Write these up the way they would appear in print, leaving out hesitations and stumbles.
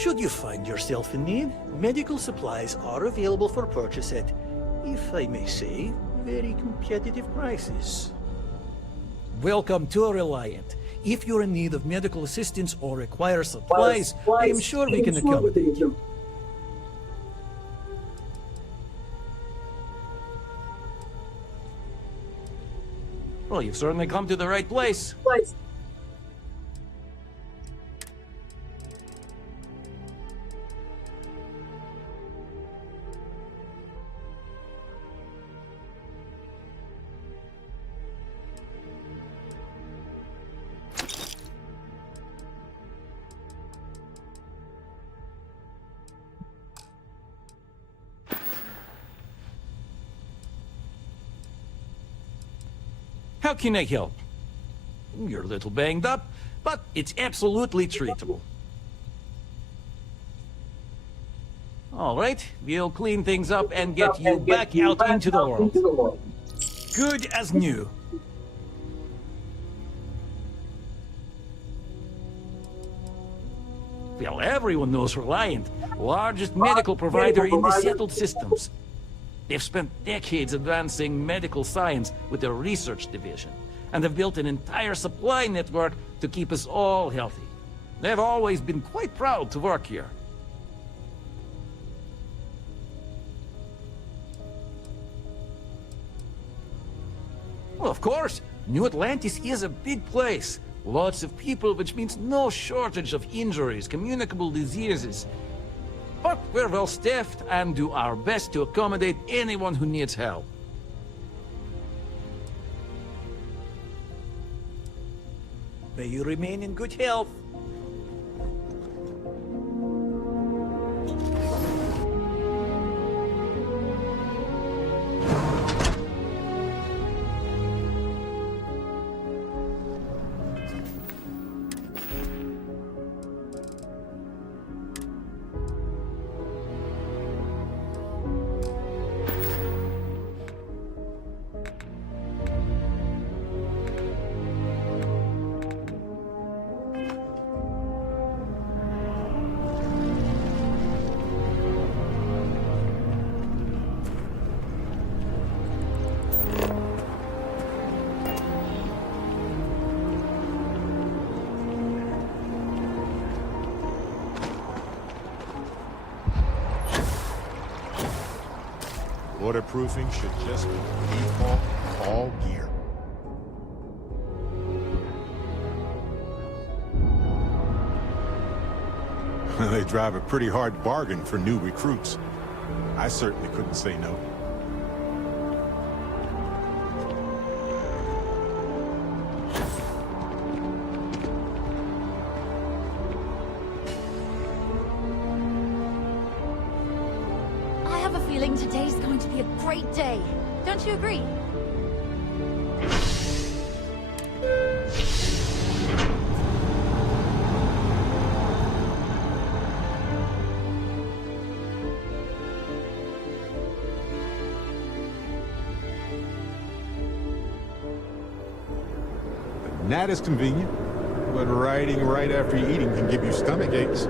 Should you find yourself in need, medical supplies are available for purchase at, if I may say, very competitive prices. Welcome to Reliant. If you're in need of medical assistance or require supplies, I am sure we can accommodate you. Well, you've certainly come to the right place. How can I help? You're a little banged up, but it's absolutely treatable. All right, we'll clean things up and get you back out into the world. Good as new. Well, everyone knows Reliant, largest medical provider in the settled systems. They've spent decades advancing medical science with their research division, and have built an entire supply network to keep us all healthy. They've always been quite proud to work here. Well, of course, New Atlantis is a big place. Lots of people, which means no shortage of injuries, communicable diseases. But we're well staffed and do our best to accommodate anyone who needs help. May you remain in good health. Waterproofing should just be default all gear. They drive a pretty hard bargain for new recruits. I certainly couldn't say no. Today's going to be a great day. Don't you agree? That is convenient, but riding right after eating can give you stomach aches.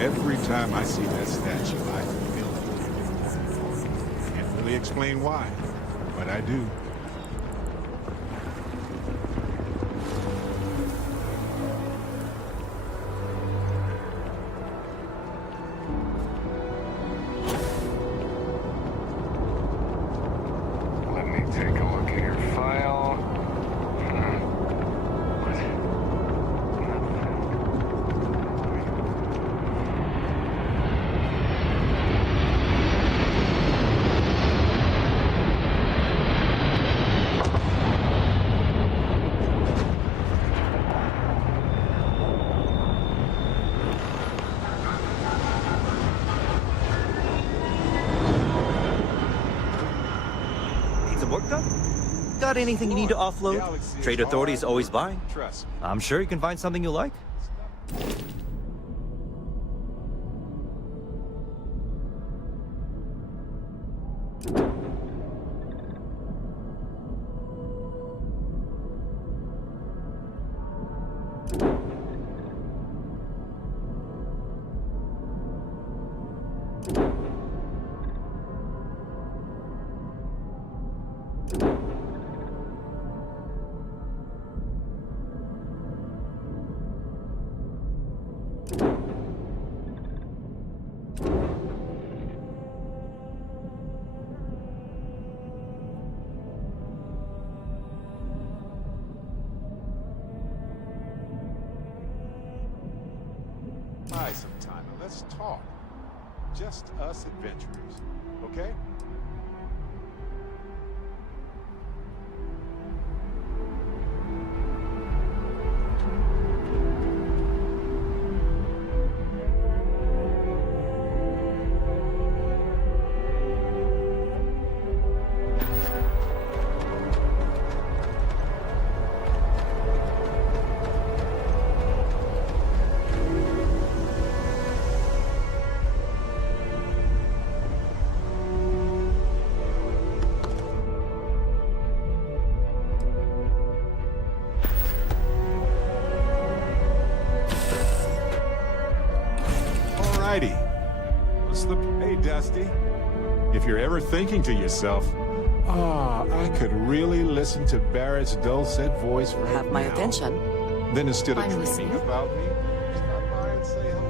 Every time I see that statue, I feel it. Can't really explain why, but I do. Let me take a look at your file. Work done? Got anything you need to offload? Trade Authority's always buying. I'm sure you can find something you like. Buy some time and let's talk. Just us adventurers, okay? Hey, Dusty. If you're ever thinking to yourself, I could really listen to Barrett's dulcet voice right Have my now," attention. then instead of I'm dreaming listening. about me, stop by and say hello.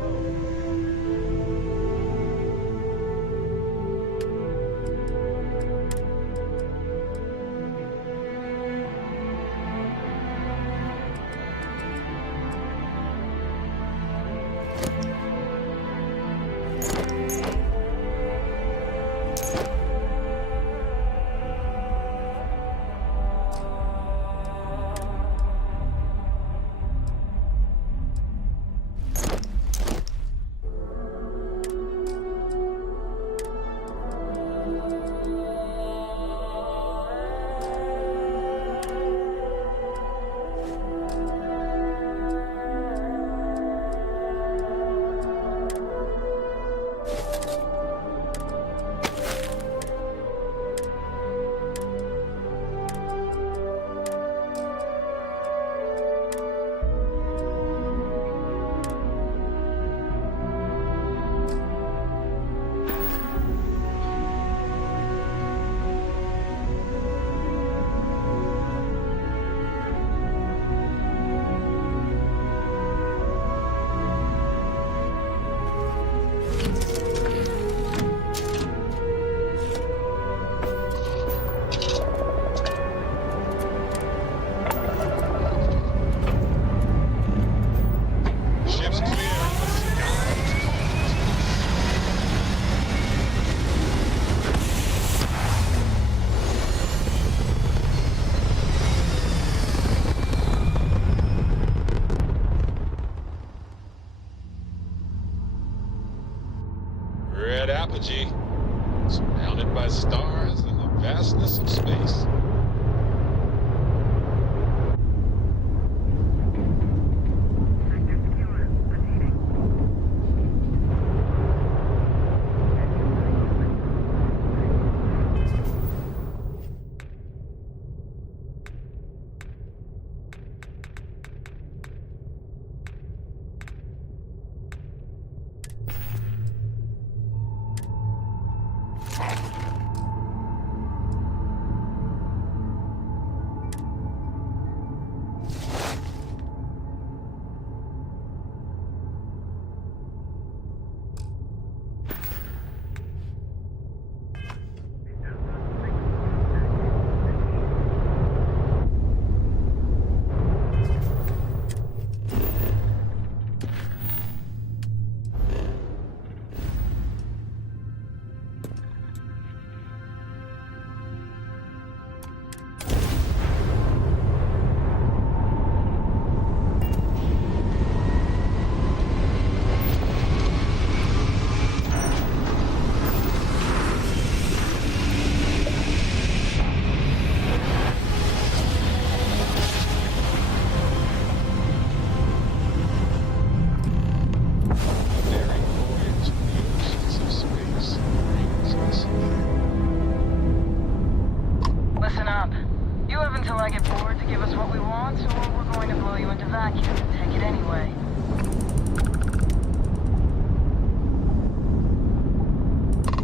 You have until I get bored to give us what we want, or we're going to blow you into vacuum and take it anyway.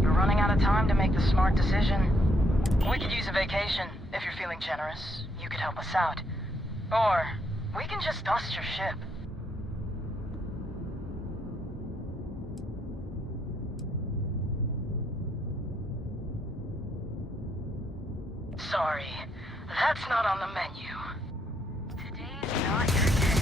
You're running out of time to make the smart decision. We could use a vacation, if you're feeling generous. You could help us out. Or, we can just dust your ship. Sorry, that's not on the menu. Today's not your day.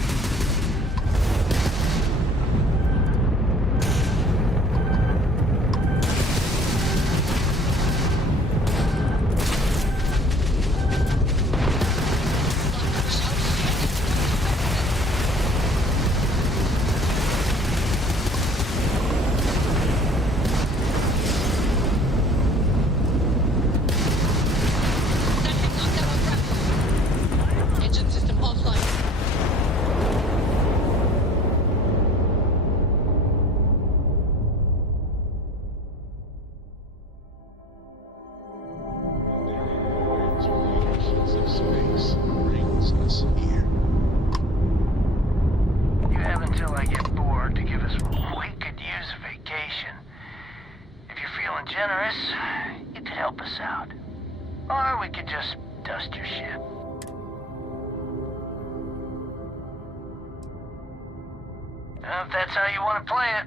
If that's how you want to play it.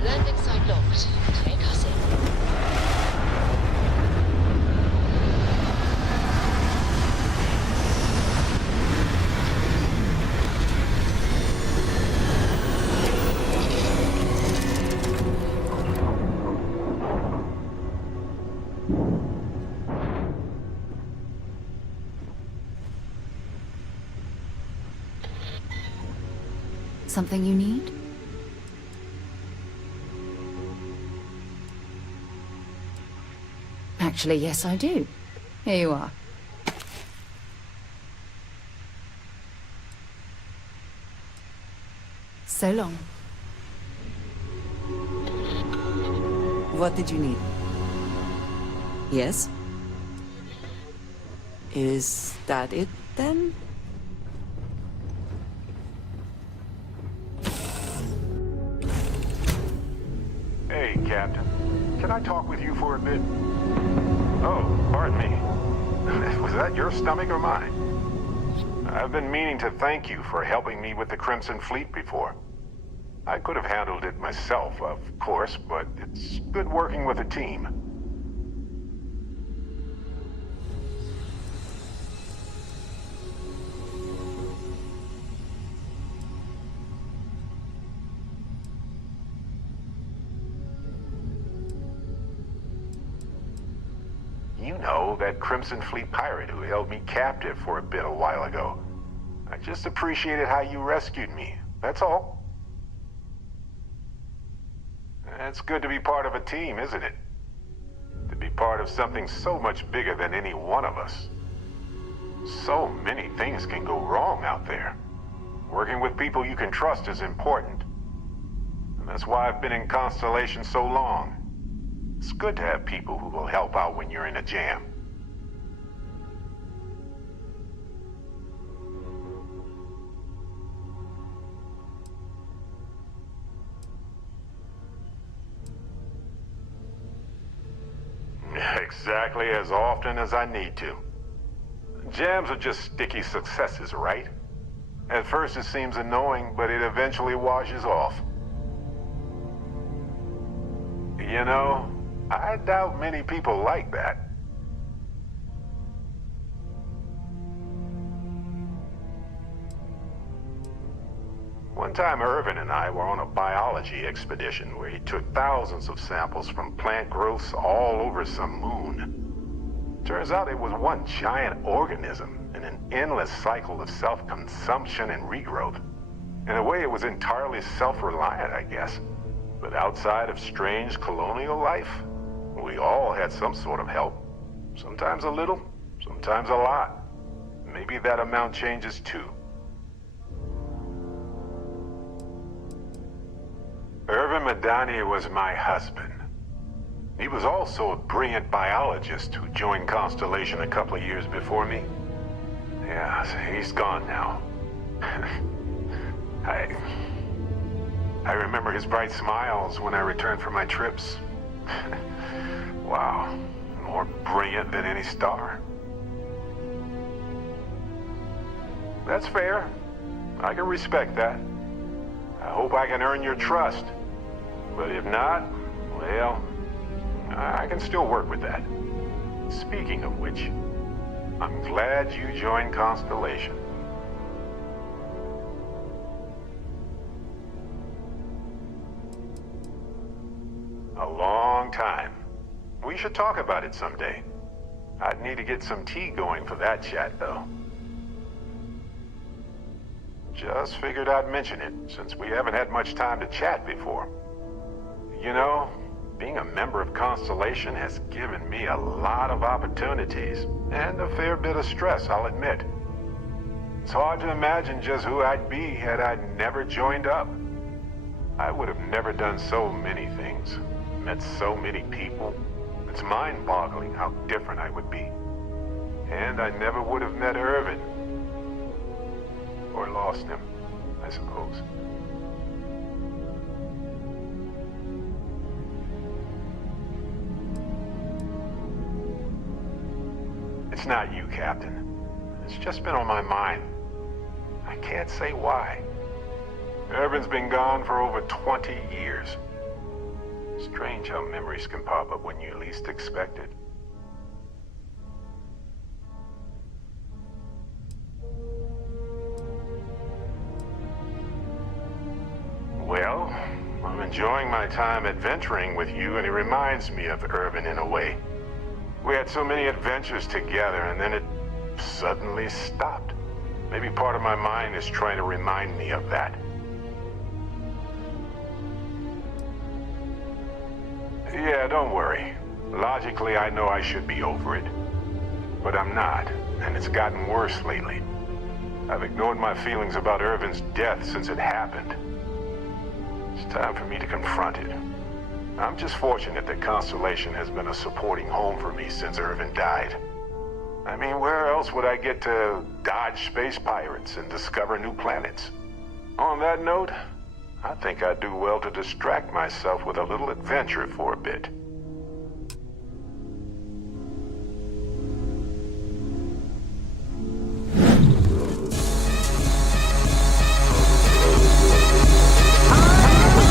Landing site locked. Take us in. Something you need? Actually, yes, I do. Here you are. So long. What did you need? Yes? Is that it, then? Hey, Captain. Can I talk with you for a bit? Oh, pardon me. Was that your stomach or mine? I've been meaning to thank you for helping me with the Crimson Fleet before. I could have handled it myself, of course, but it's good working with a team. You know, that Crimson Fleet pirate who held me captive for a bit a while ago. I just appreciated how you rescued me, that's all. It's good to be part of a team, isn't it? To be part of something so much bigger than any one of us. So many things can go wrong out there. Working with people you can trust is important. And that's why I've been in Constellation so long. It's good to have people who will help out when you're in a jam. exactly as often as I need to. Jams are just sticky successes, right? At first it seems annoying, but it eventually washes off. You know, I doubt many people like that. One time Irvin and I were on a biology expedition where he took thousands of samples from plant growths all over some moon. Turns out it was one giant organism in an endless cycle of self-consumption and regrowth. In a way, it was entirely self-reliant, I guess. But outside of strange colonial life, we all had some sort of help. Sometimes a little, sometimes a lot. Maybe that amount changes too. Irvin Madani was my husband. He was also a brilliant biologist who joined Constellation a couple of years before me. Yeah, he's gone now. I remember his bright smiles when I returned from my trips. Wow, more brilliant than any star. That's fair. I can respect that. I hope I can earn your trust. But if not, well, I can still work with that. Speaking of which, I'm glad you joined Constellation. A long time. We should talk about it someday. I'd need to get some tea going for that chat, though. Just figured I'd mention it, since we haven't had much time to chat before. You know, being a member of Constellation has given me a lot of opportunities, and a fair bit of stress, I'll admit. It's hard to imagine just who I'd be had I never joined up. I would have never done so many things, met so many people. It's mind-boggling how different I would be. And I never would have met Irvin. Or lost him, I suppose. It's not you, Captain. It's just been on my mind. I can't say why. Irvin's been gone for over 20 years. Strange how memories can pop up when you least expect it. Well, I'm enjoying my time adventuring with you, and it reminds me of Irvin in a way. We had so many adventures together, and then it suddenly stopped. Maybe part of my mind is trying to remind me of that. Yeah, don't worry. Logically, I know I should be over it. But I'm not, and it's gotten worse lately. I've ignored my feelings about Irvin's death since it happened. It's time for me to confront it. I'm just fortunate that Constellation has been a supporting home for me since Irvin died. I mean, where else would I get to dodge space pirates and discover new planets? On that note, I think I'd do well to distract myself with a little adventure for a bit.